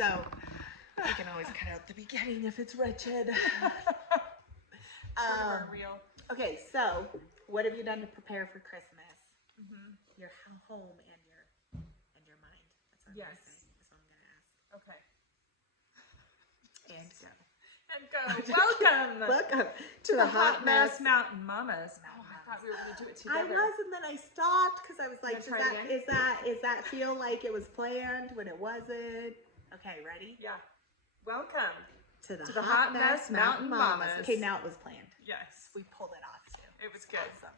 So you can always cut out the beginning if it's wretched. Real. Okay, so what have you done to prepare for Christmas? Your home and your mind. That's what I'm gonna say. That's what I'm gonna ask. Okay. And go. And go. Welcome. Welcome to the Hot Mess Mountain Mamas. Oh, I thought we were going to do it together. I was, and then I stopped because I was like, Is that feel like it was planned when it wasn't? Okay, ready? Yeah. Welcome to the Hot Mess Mountain Mamas. Okay, now it was planned. Yes. We pulled it off too. It was good. Awesome.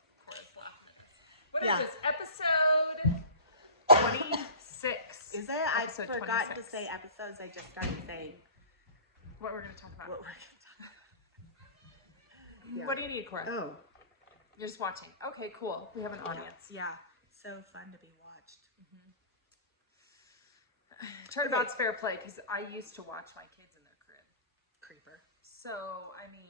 What is this? Episode 26. Is it? I forgot 26. To say episodes. I just started saying what we're going to talk about. What we're going to talk about. Yeah. What do you need, Cora? Oh. You're just watching. Okay, cool. We have an audience. Yeah. So fun to be watched. Turnabout's fair play because I used to watch my kids in their crib. Creeper. So, I mean,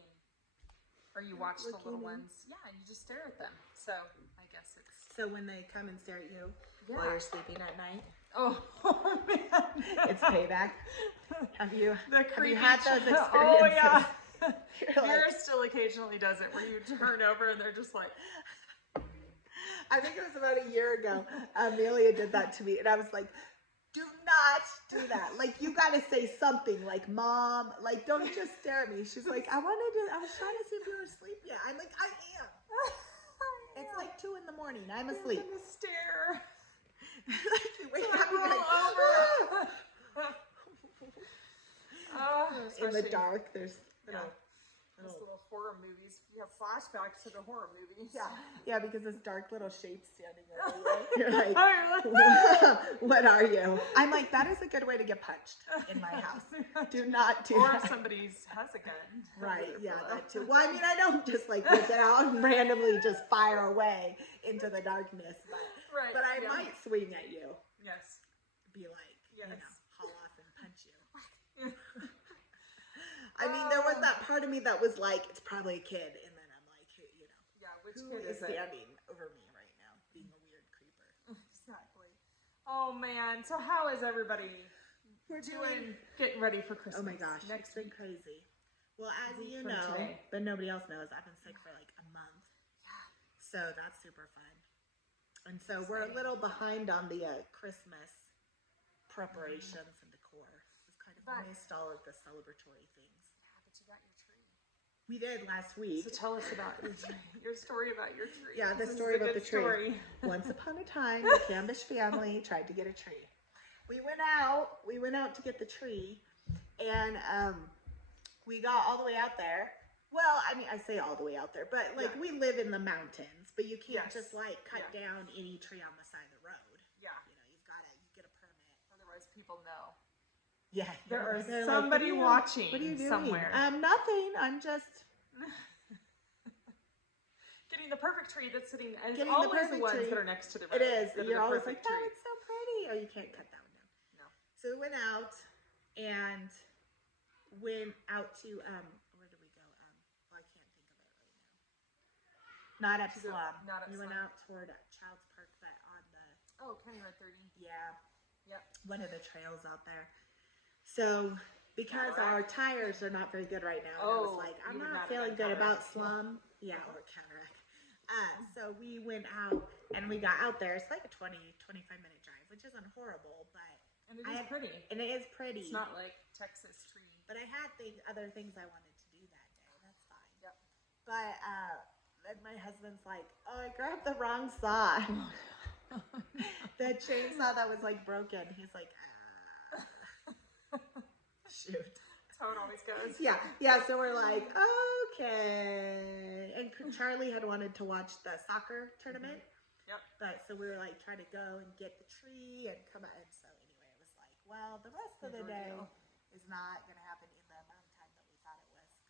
or you watch the little ones. Yeah, you just stare at them. So, I guess it's... So when they come and stare at you while you're sleeping at night? Oh man. It's payback. Have you had those experiences? Oh yeah. Vera still occasionally does it where you turn over and they're just like... I think it was about a year ago. Amelia did that to me and I was like, do not do that. Like, you got to say something like, Mom, like, don't just stare at me. She's like, I was trying to see if you were asleep yet. I'm like, I am. It's like 2 in the morning. I'm asleep. I'm gonna stare. Wake up in the dark. There's those little horror movies. You have flashbacks to the horror movies. Yeah, because this dark little shape standing over you. You're like, what are you? I'm like, that is a good way to get punched in my house. Do not do that. Or if somebody's has a gun. Right, yeah, that too. Well, I mean, I don't just like whip it out and randomly just fire away into the darkness, but I might swing at you. Yes. Be like, haul off and punch you. I mean, there was that part of me that was like, it's probably a kid, and then I'm like, yeah, which who kid is standing over me right now, being a weird creeper? Exactly. Oh man, so how is everybody? We're doing getting ready for Christmas. Oh my gosh, it's been crazy. Well, as you know, but nobody else knows, I've been sick for like a month. Yeah. So that's super fun. And so we're a little behind on the Christmas preparations and decor. We've kind of missed all of the celebratory things. You got your tree. We did last week. So tell us about your story about your tree. Yeah, the story about the tree. Once upon a time, the Cambish family tried to get a tree. We went out to get the tree, and we got all the way out there. Well, I mean, I say all the way out there, but like we live in the mountains, but you can't just like cut down any tree on the side of the road. Yeah. You get a permit. Otherwise people know. Yeah, there's somebody watching. What are you doing? Somewhere. Nothing. I'm just getting the perfect tree that's sitting. And it's always the ones that are next to the road. It is. You're always like, oh, it's so pretty. Oh, you can't cut that one down. No. So we went out and went out to where did we go? Well, I can't think of it right now. Not at Slum. We went out toward Child's Park, but on the County Road 30. Yeah. Yep. One of the trails out there. So, because our tires are not very good right now, I was like, I'm not feeling good about Slum. Yeah, or Cataract. So we went out, and we got out there. It's like a 20, 25-minute drive, which isn't horrible, but... And it is pretty. And it is pretty. It's not like Texas tree. But I had other things I wanted to do that day. That's fine. Yep. But then my husband's like, oh, I grabbed the wrong saw. The chainsaw that was like broken. He's like, shoot. That's how it always goes. Yeah. So we're like, okay. And Charlie had wanted to watch the soccer tournament. Yep. But so we were like trying to go and get the tree and come out. And so anyway, it was like, well, the rest of the day is not going to happen in the amount of time that we thought it was going to.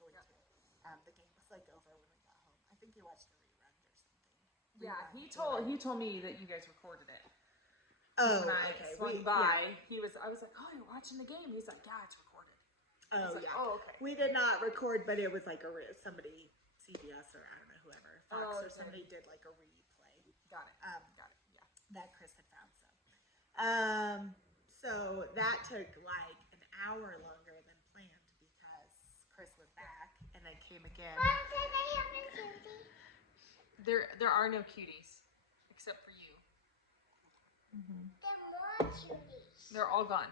The game was like over when we got home. I think he watched a rerun or something. Yeah, he told me that you guys recorded it. Oh, when I okay. swung by, I was like, oh, you're watching the game. He's like, yeah, it's recorded. Oh, like, yeah. Oh, okay. We did not record, but it was like somebody, CBS or I don't know, whoever, Fox or somebody did like a replay. Got it. Yeah. That Chris had found. So that took like an hour longer than planned because Chris went back and then came again. There are no cuties except for you. There are more cuties. They're all gone.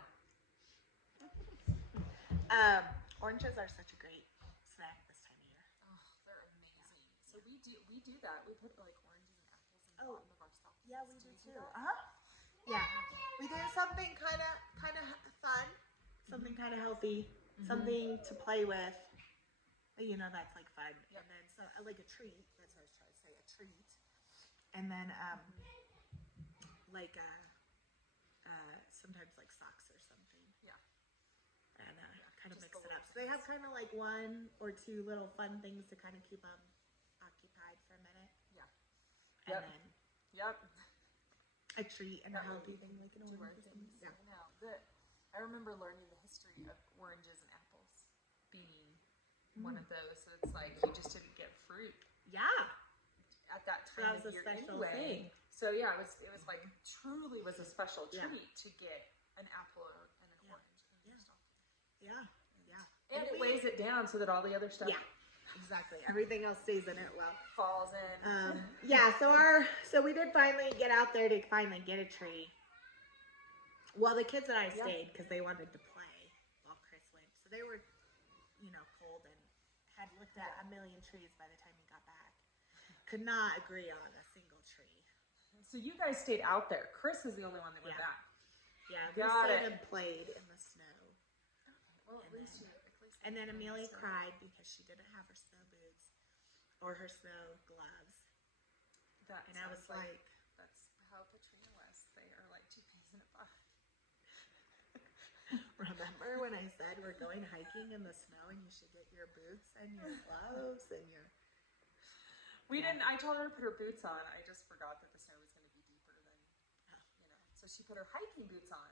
Oranges are such a great snack this time of year. Oh, they're amazing. So we do that. We put like oranges and apples in the bottom of our stockings. Yeah, we do too. that? Yeah, we do something kind of fun, something kind of healthy, something to play with. You know, that's like fun. Yep. And then so like a treat. That's what I was trying to say, a treat. And then like sometimes like socks or something. Yeah. And kind of just mix the it up. little So they have kind of like 1 or 2 little fun things to kind of keep them occupied for a minute. Yeah. And Yep. then Yep. a treat and a That way healthy we thing like an Do our orange or things. something. Yeah. I know. I remember learning the history of oranges and apples being one of those. So it's like you just didn't get fruit Yeah. at that So time that was of a year special anyway. thing. So yeah, it was like truly was a special Yeah. treat to get an apple and an orange in your stocking. Yeah. Yeah. And it weighs it down so that all the other stuff Yeah. Exactly. Everything else stays in it well. falls in. Yeah, so we did finally get out there to finally get a tree. Well, the kids and I stayed because they wanted to play while Chris went. So they were, pulled and had looked at a million trees by the time we got back. Could not agree on a single tree. So you guys stayed out there. Chris is the only one that went Yeah. back. Yeah, we Got stayed it. and played in the snow. Well, And then Amelia cried because she didn't have her snow boots or her snow gloves. That And I was sounds like, that's how Katrina was. They are like 2 peas in a pod. remember when I said we're going hiking in the snow and you should get your boots and your gloves and your... We didn't. I told her to put her boots on. I just forgot that the snow was going to be deeper than, So she put her hiking boots on,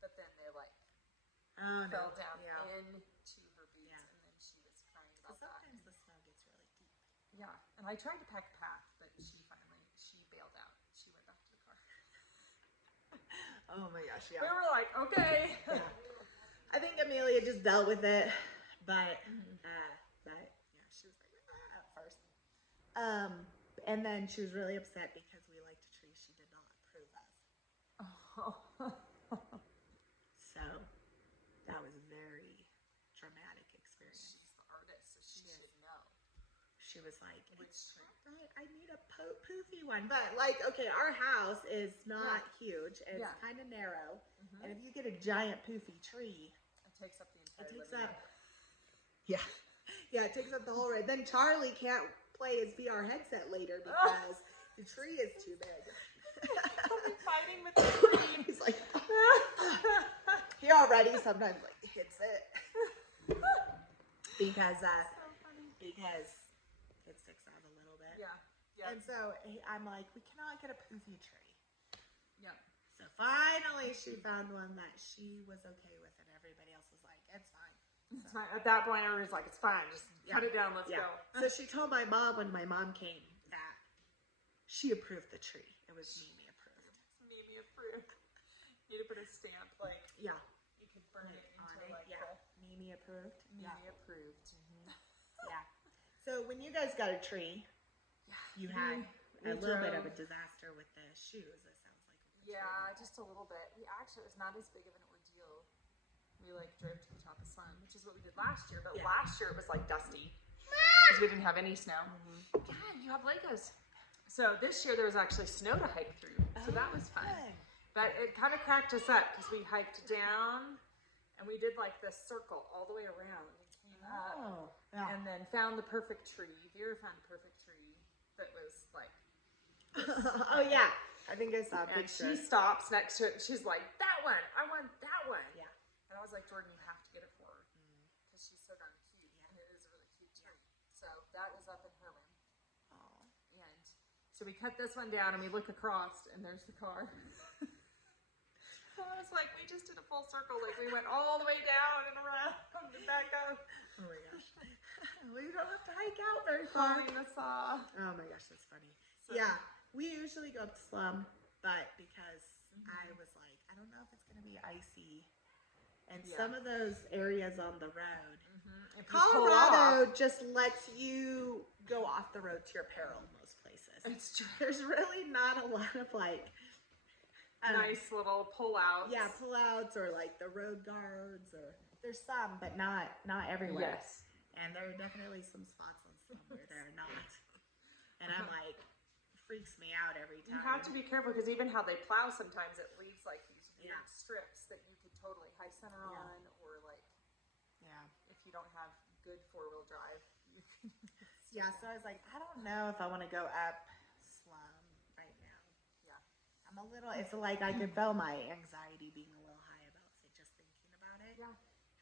but then they fell down into her boots, and then she was crying about that. Sometimes the snow gets really deep. Yeah, and I tried to pack a pack, but she bailed out. She went back to the car. Oh my gosh, We were like, okay. I think Amelia just dealt with it, but she was like at first. And then she was really upset because we liked a tree she did not approve of. So that was a very dramatic experience. She's the artist, so she should know. She was like, "It's not right. I need a poofy one." But okay, our house is not huge. It's kind of narrow, and if you get a giant poofy tree, it takes up the entire. It takes up. Yeah, it takes up the whole room. Then Charlie can't play his VR headset later because the tree is too big. I'll be fighting with the tree. He's like, he already sometimes hits it because it sticks out a little bit. Yeah. And so I'm like, we cannot get a poofy tree. Yeah. So finally, she found one that she was okay with, and everybody else was like, "It's fine." It's fine. At that point, everybody's like, "It's fine. Just cut it down. Let's go." So she told my mom when my mom came that she approved the tree. It was Mimi approved. Mimi approved. You need to put a stamp you could burn it into Mimi approved. Mimi approved. Yeah. So when you guys got a tree, you had a little bit of a disaster with the shoes. It sounds like. Just a little bit. It was not as big of an ordeal. We drove to the top of Slum, which is what we did last year. But last year it was dusty because we didn't have any snow. Yeah, you have Legos. So this year there was actually snow to hike through, so that was fun. But it kind of cracked us up because we hiked down and we did this circle all the way around and came up and then found the perfect tree. Vera found a perfect tree that was Oh yeah, I think I saw a and picture. she stops next to it and she's like, "That one, I want that one." Yeah. And I was like, "Jordan, you have to get it for her because she's so darn cute and it is a really cute tree." So that is up in her room. And so we cut this one down and we look across and there's the car. I was like, we just did a full circle. We went all the way down and around and back up. Oh my gosh. We don't have to hike out very far. Pulling the saw. Oh my gosh, that's funny. So- Yeah, we usually go up to Slum, but because I was like, I don't know if it's going to be icy And some of those areas on the road, If you pull Colorado off, just lets you go off the road to your peril most places. it's true. There's really not a lot of like Nice little pullouts. Yeah, pullouts or like the road guards, or there's some, but not everywhere. Yes. And there are definitely some spots on some where there are not. And I'm like, freaks me out every time. You have to be careful because even how they plow sometimes it leaves like these weird strips that you could totally high center on, or like if you don't have good 4-wheel drive. Yeah, so I was like, I don't know if I want to go up Slum right now. Yeah. I'm a little, it's like I could feel my anxiety being a little high about it, just thinking about it. Yeah.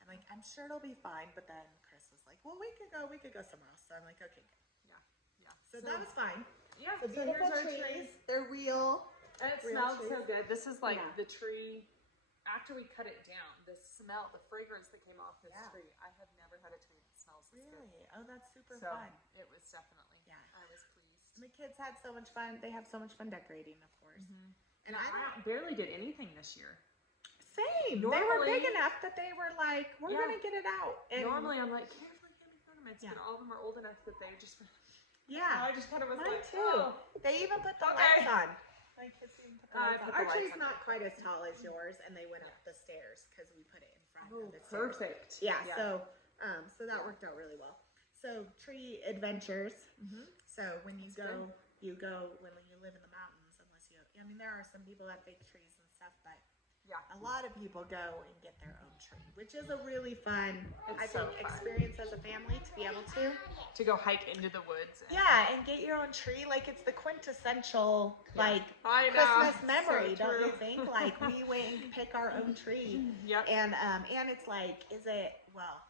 I'm like, I'm sure it'll be fine, but then Chris was like, well, we could go somewhere else. So I'm like, okay, good. Yeah. So that was fine. Yeah. The beautiful here's our trees, tree. they're real. And it Real smelled trees. so good. This is like Yeah. the tree. After we cut it down, the smell, the fragrance that came off this tree, I have never had a tree that smells this good. Really? Oh, that's super So fun. it was definitely. Yeah. I was pleased. And the kids had so much fun. They have so much fun decorating, of course. And I barely did anything this year. Same. They were Normally- big enough that they were like, we're Yeah. going to get it out. And Normally, I'm like, carefully give me ornaments, Yeah. but all of them are old enough that they just. yeah. I just kind of was Mine like, too. oh. They even put the Okay. lights on. My kids even put the I lights on. put the Our lights tree's on. not quite as tall as yours, and they went up the stairs because we put it in front Oh, of the stairs. perfect. Yeah, so that worked out really well. So tree adventures. So when you go when you live in the mountains, unless you, I mean, there are some people that fake trees and stuff, but a lot of people go and get their own tree, which is a really fun, I so think, fun. experience as a family to be able to. To go hike into the woods. And get your own tree. Like, it's the quintessential, like, I know. Christmas memory, So don't you true. think? Like, we went and pick our own tree. Yep. And it's like, is it, well,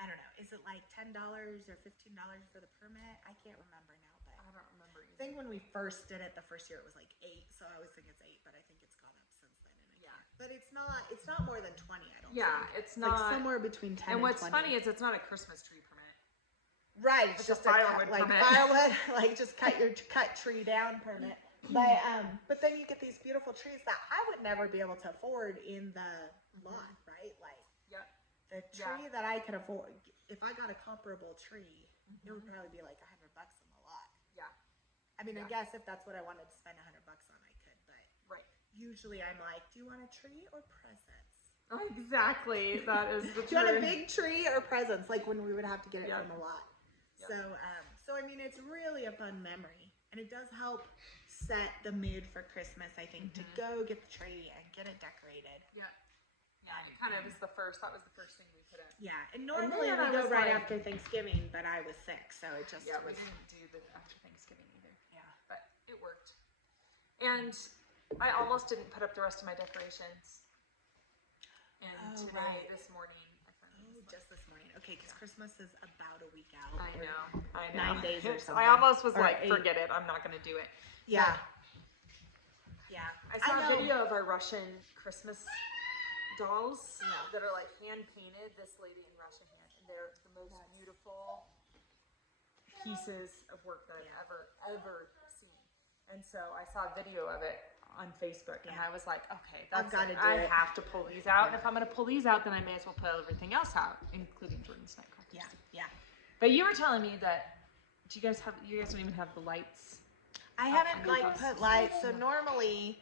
I don't know, is it like $10 or $15 for the permit? I can't remember now, but I don't remember I either. think when we first did it the first year, it was like 8, so I always think it's 8, but I think it's gone up since then. And but it's not more than 20, I don't think. It's Like not. somewhere between 10 And and what's 20. funny is it's not a Christmas tree permit. Right, It's just a firewood like permit. firewood, like just cut tree down permit. But then you get these beautiful trees that I would never be able to afford in the lot, right? Like the tree that I could afford, if I got a comparable tree, it would probably be like $100 in the lot. Yeah. I mean, I guess if that's what I wanted to spend $100 on, I could, but Right. usually I'm like, do you want a tree or presents? Exactly. That is the Do you want a big tree or presents? Like when we would have to get it from a lot. So I mean, it's really a fun memory, and it does help set the mood for Christmas, I think, to go get the tree and get it decorated. Yeah. Yeah. It kind of is the first. That was the first thing we put in. Yeah, and normally then we I go was right like- after Thanksgiving, but I was sick, so it just Yeah, we was. didn't do the after Thanksgiving either. Yeah. But it worked. And I almost didn't put up the rest of my decorations. And today, this morning, I finally was like, Just this morning. Okay, because Christmas is about a week out. I or- know. 9 days or something. I almost was Or like, 8. forget it. I'm not going to do it. Yeah. Yeah. I saw know. a video of our Russian Christmas dolls Yeah. that are like hand painted. This lady in Russia hand, and they're the most beautiful pieces of work that I've ever seen. And so I saw a video of it on Facebook, and I was like, okay, I've that's gotta do I it. have to pull these out. And if I'm going to pull these out, then I may as well pull everything else out, including Jordan's nightcrackers. Yeah. Yeah. But you were telling me that you guys don't even have the lights. I haven't put lights. So normally,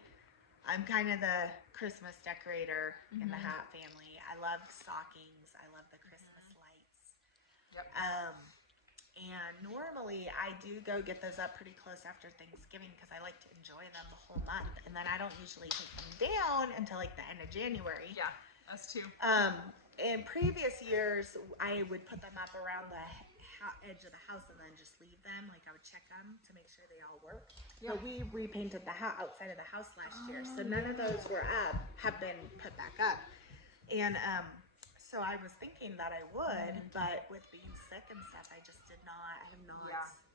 I'm kind of the Christmas decorator in the Hat family. I love stockings. I love the Christmas lights. Yep. And normally I do go get those up pretty close after Thanksgiving because I like to enjoy them the whole month, and then I don't usually take them down until like the end of January. Yeah, us too. In previous years, I would put them up around the edge of the house and then just leave them. Like I would check them to make sure they all work. Yeah. But we repainted the outside of the house last year, so none of those have been put back up. And so I was thinking that I would, but with being sick and stuff, I just have not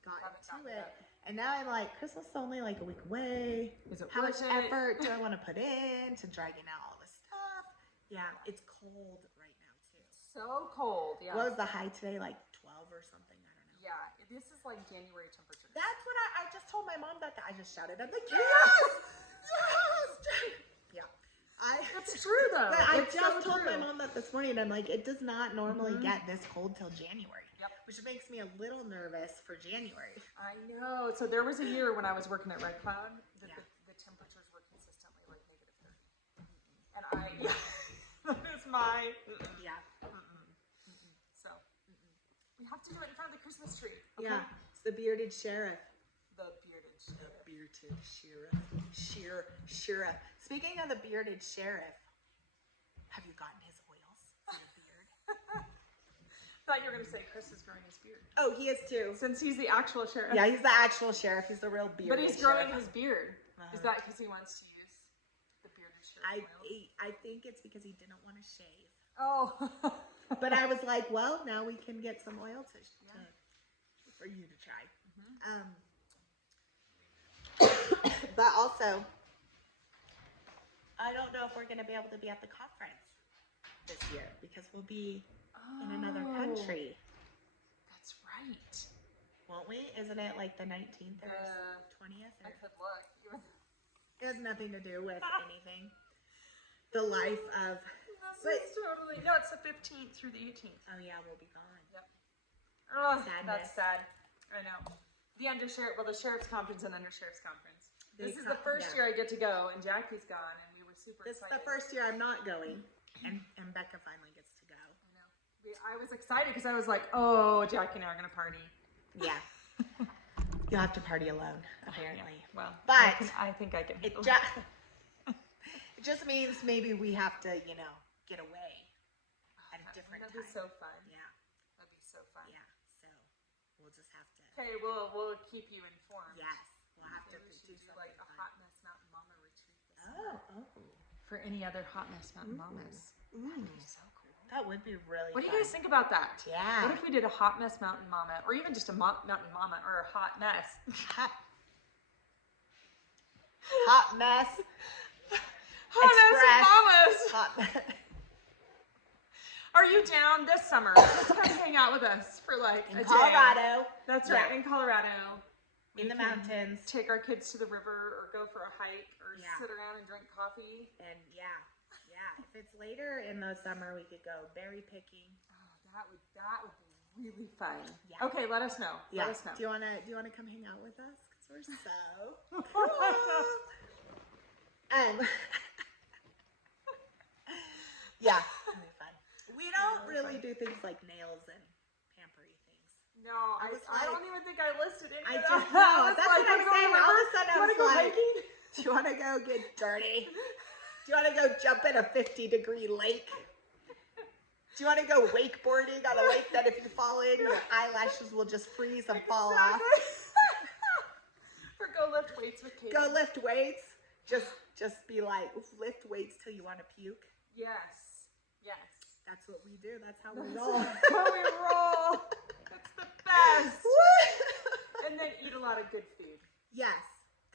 gotten to it. And now I'm like, Christmas is only like a week away. Is it How much worth it? effort do I want to put in to dragging out all this stuff? Yeah, it's cold right now too. So cold. Yeah. What was the high today? Like 12 or something? I don't know. Yeah, this is like January temperature. That's what I just told my mom that. I just shouted. I'm like, yes! Yes! Yeah. It's true though. But I It's just so told my true. mom that this morning. I'm like, it does not normally get this cold till January. Yep. Which makes me a little nervous for January. I know. So there was a year when I was working at Red Cloud that the temperatures were consistently like -30. And that is my, Yeah. So, we have to do it in front of the Christmas tree. Okay? Yeah. It's the bearded sheriff. The bearded sheriff. The bearded sheriff. Sheriff. Speaking of the bearded sheriff, have you gotten his oils for your beard? Thought you were gonna say Chris is growing his beard. Oh, he is too. Since he's the actual sheriff. Yeah, he's the actual sheriff. He's the real bearded But he's growing sheriff. his beard. Is that because he wants to use the bearded sheriff oils? I think it's because he didn't want to shave. Oh. But I was like, well, now we can get some oil for you to try. But also, I don't know if we're going to be able to be at the conference this year because we'll be in another country. That's right. Won't we? Isn't it like the 19th or 20th? I could look. It has nothing to do with anything. The life of... Totally. No, it's the 15th through the 18th. Oh yeah, we'll be gone. Yep. Oh, Sadness. that's sad. I know. The sheriff's conference and undersheriff's conference. This is the first year I get to go, and Jackie's gone, and we were super This is excited. the first year I'm not going, and Becca finally gets to go. I know. I was excited because I was like, oh, Jackie and I are gonna party. Yeah. You'll have to party alone, apparently. Yeah. Well, but I think I can. It just means maybe we have to, get away at a different time. That'd be so fun. Yeah. That'd be so fun. Yeah. So we'll just have to. Okay, we'll keep you informed. Yes. We'll have to Maybe we should do do like a something Hot fun. Mess Mountain Mama retreat this summer. Oh. For any other Hot Mess Mountain Mamas. That'd be so cool. That would be really What do fun. you guys think about that? Yeah. What if we did a Hot Mess Mountain Mama, or even just a Mountain Mama, or a Hot Mess? Hot mess. Hot Mess Express. Mamas! Hot mess. Are you down this summer? Just come hang out with us for like In a Colorado. day. That's right, Yeah. in Colorado. In the We can mountains. Take our kids to the river, or go for a hike, or Yeah. sit around and drink coffee. And yeah. If it's later in the summer, we could go berry picking. Oh, that would be really fun. Yeah. Okay, let us know. Yeah. Let us know. Do you wanna come hang out with us? Because we're so yeah, it'll be fun. We don't really do things like nails and pampery things. No, I was I don't like- even think I listed any I of just that. know. I was That's like, what I'm wanna go saying. to the All of a river? sudden, I Wanna was go like, hiking? do you want to go get dirty? Do you want to go jump in a 50-degree lake? Do you want to go wakeboarding on a lake that if you fall in, your eyelashes will just freeze and fall off? Or go lift weights with Katie. Go lift weights. Just be like, lift weights till you want to puke. Yes. Yes. That's what we do. That's how we roll. How we roll. It's the best. And then eat a lot of good food. Yes,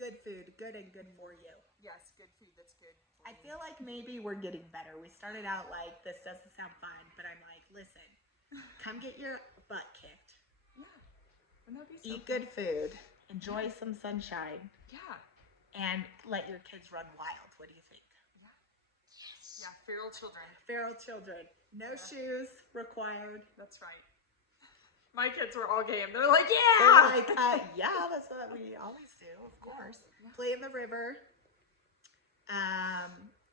good food, good and good for you. Yes, good food that's good. I feel like maybe we're getting better. We started out like, this doesn't sound fun, but I'm like, listen, come get your butt kicked. Yeah. Wouldn't that be so Eat good food. Enjoy some sunshine. Yeah. And let your kids run wild. What do you think? Yeah, feral children. Feral children. No shoes required. That's right. My kids were all game. They're like, They're yeah! like, yeah, that's what we always do, of course. Yeah. Play in the river.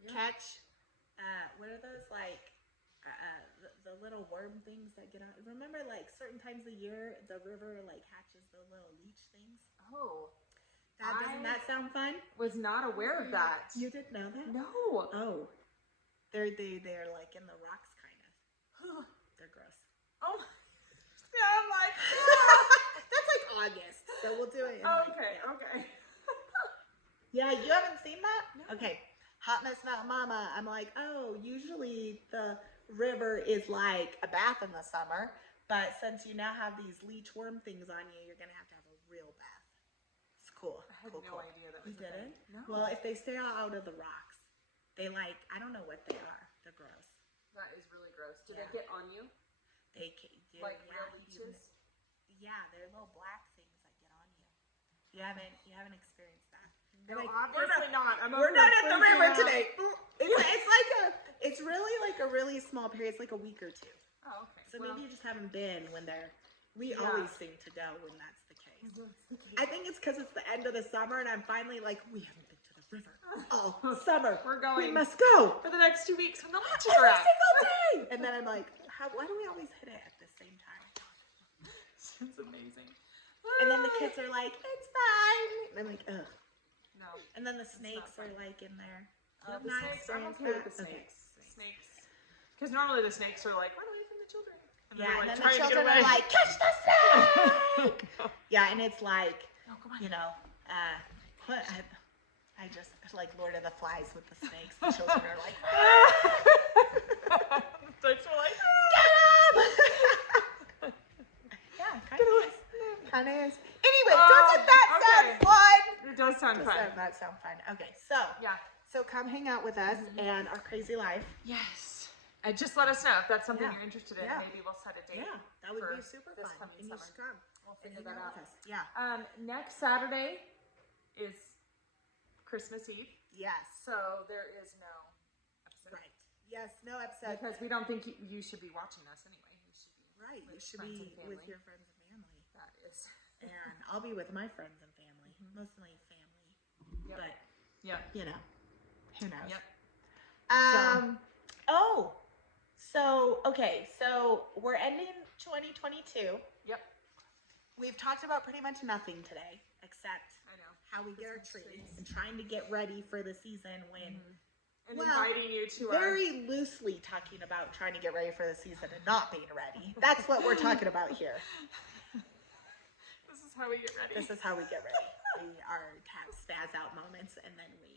Catch, what are those, like, the little worm things that get out? Remember, like, certain times of year, the river, like, hatches the little leech things? Oh. Doesn't that sound fun? Was not aware of that. You didn't know that? No. Oh. They're like in the rocks, kind of. They're gross. Oh my. Yeah, I'm like, That's like August, so we'll do it. okay. Yeah, you haven't seen that? No. Okay. Hot Mess Mountain Mama, I'm like, oh, usually the river is like a bath in the summer, but since you now have these leech worm things on you, you're going to have a real bath. It's cool. I had cool, no cool. idea that You was a thing. didn't? No. Well, if they stay out of the rocks, they like, I don't know what they are. They're gross. That is really gross. Do Yeah. they get on you? They do, Like yeah, real leeches? yeah, they're little black things that get on you. You haven't experienced that. No, Like, obviously not. We're not at the river today. It's really like a really small period. It's like a week or two. Oh, okay. So maybe you just haven't been when they're. We Yeah. always seem to go when that's the case. I think it's because it's the end of the summer, and I'm finally like, we haven't been to the river all summer. We're going. We must go For the next 2 weeks when the lunches every are out. single day. And then I'm like, why do we always hit it at the same time? It's amazing. And then the kids are like, it's fine. And I'm like, ugh. No. And then the snakes are like in there. The Not snakes, I'm experienced okay with that? the snakes. Snakes. Because normally the snakes are like, run away from the children. And Yeah, they're, and like, then the trying to get children away. are like, catch the snake! No. Yeah, and it's like, No, come on. you know, I just like Lord of the Flies with the snakes. The children are like, The snakes are like, get him! Yeah, kind of is. Anyway, doesn't that sound okay. fun? It does sound fun. Doesn't that sound fun? Okay, so Yeah. come hang out with us and our crazy life. Yes. And just let us know if that's something Yeah. you're interested in. Yeah. Maybe we'll set a date. Yeah, that would for be super this fun. coming And you summer. should come. We'll and figure hang that out out. with us. Yeah. Next Saturday is Christmas Eve, Yes. so there is no episode. Right. Yes. No episode. Because we don't think you should be watching us anyway. You should be Right. You with should friends be and family. with your friends and family. That is. And I'll be with my friends and family. Mostly family. Yep. But, Yep. you know, who knows? Yep. Okay. So we're ending 2022. Yep. We've talked about pretty much nothing today except I know. how we get our Christmas trees trees. and trying to get ready for the season when And Well, inviting you to our. very loosely talking about trying to get ready for the season and not being ready. That's what we're talking about here. This is how we get ready. This is how we get ready. We have spaz out moments and then we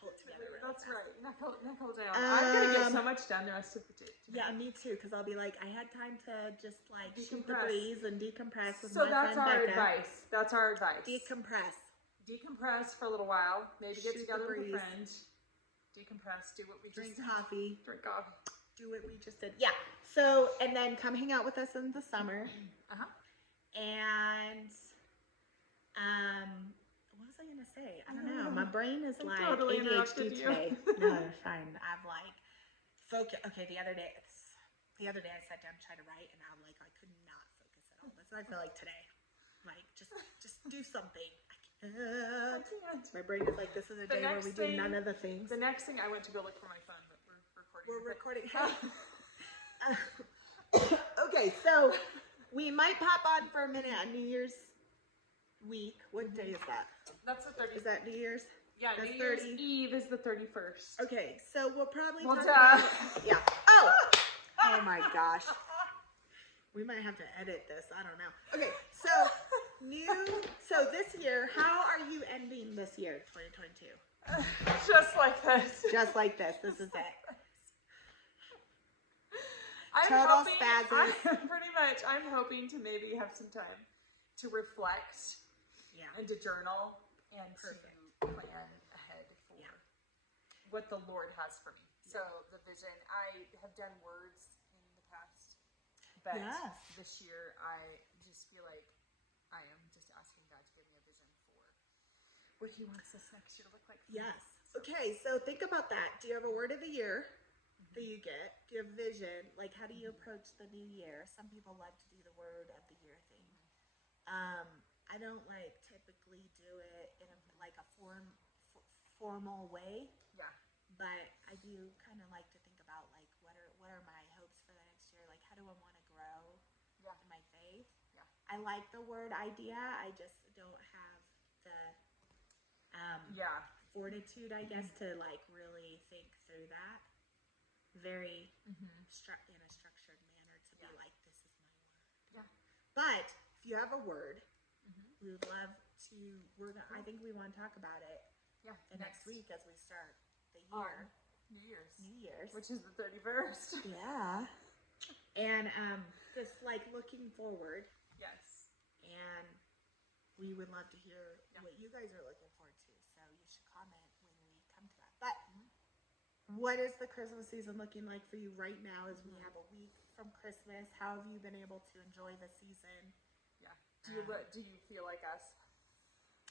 pull it together. Really That's fast. right. Knuckle down. I'm gonna get so much done the rest of the day. Yeah, me too. Because I'll be like, I had time to just like shoot the Decompress. breeze and decompress with So my that's friend our Becca. advice. That's our advice. Decompress. Decompress for a little while. Maybe get Shoot the together with a breeze. friend. Decompress. Do what we Drink just did. coffee. Drink coffee. Do what we just did. Yeah. So and then come hang out with us in the summer. And what was I gonna say? I don't know. My brain is I like totally ADHD interrupted you. today. No, it's fine. I'm like focus. Okay, the other day I sat down to try to write, and I'm like I could not focus at all. That's what I feel like today. Like just do something. I can't. My brain is like this is a The day where next we do thing- none of the things. The next thing I went to go look for my phone, but we're recording. We're But- recording. Okay, so we might pop on for a minute on New Year's week. What day is that? That's the 30th. Is that New Year's? Yeah, that's New Year's 30. Eve is the 31st. Okay, so we'll probably Well, talk duh. about yeah. Oh my gosh. We might have to edit this. I don't know. Okay, so this year, how are you ending this year, 2022? Just like this. Just like this. This is it. I'm Total hoping, spasms. I'm hoping to maybe have some time to reflect Yeah. and to journal and Perfect. to plan ahead for what the Lord has for me. So the vision, I have done words in the past, but Yes. this year I just feel like I am just asking God to give me a vision for what He wants this next year to look like. For me. Yes. Okay, so think about that. Do you have a word of the year that you get? Do you have vision? Like, how do you approach the new year? Some people love to do the word of the year thing. I don't like typically do it in a formal way, Yeah. but I do kind of like to think about like what are my hopes for the next year? Like, how do I want to grow Yeah. in my faith? Yeah. I like the word idea. I just don't have the Yeah. fortitude, I guess, to like really think through that very in a structured manner to be like, this is my word. Yeah. But if you have a word, we would love to. I think we want to talk about it. Yeah. The next week as we start the On year, New Year's, New Year's. which is the 31st. Yeah. And just like looking forward, Yes. and we would love to hear Yeah. what you guys are looking forward to. So you should comment when we come to that. But what is the Christmas season looking like for you right now as we have a week from Christmas? How have you been able to enjoy the season? Yeah. Do you feel like us?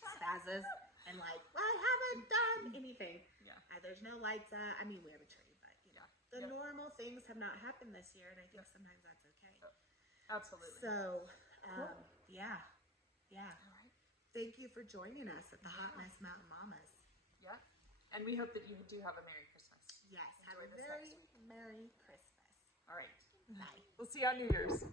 Spazzes. and like, well, I haven't done anything. Yeah. There's no lights up. I mean, we have a tree, but you know, the normal things have not happened this year, and I think sometimes that's okay. Absolutely. So, yeah. All right. Thank you for joining us at the Hot Mess Mountain Mamas. Yeah. And we hope that you do have a Merry Christmas. Yes. Have a very Merry Christmas. All right. Bye. We'll see you on New Year's.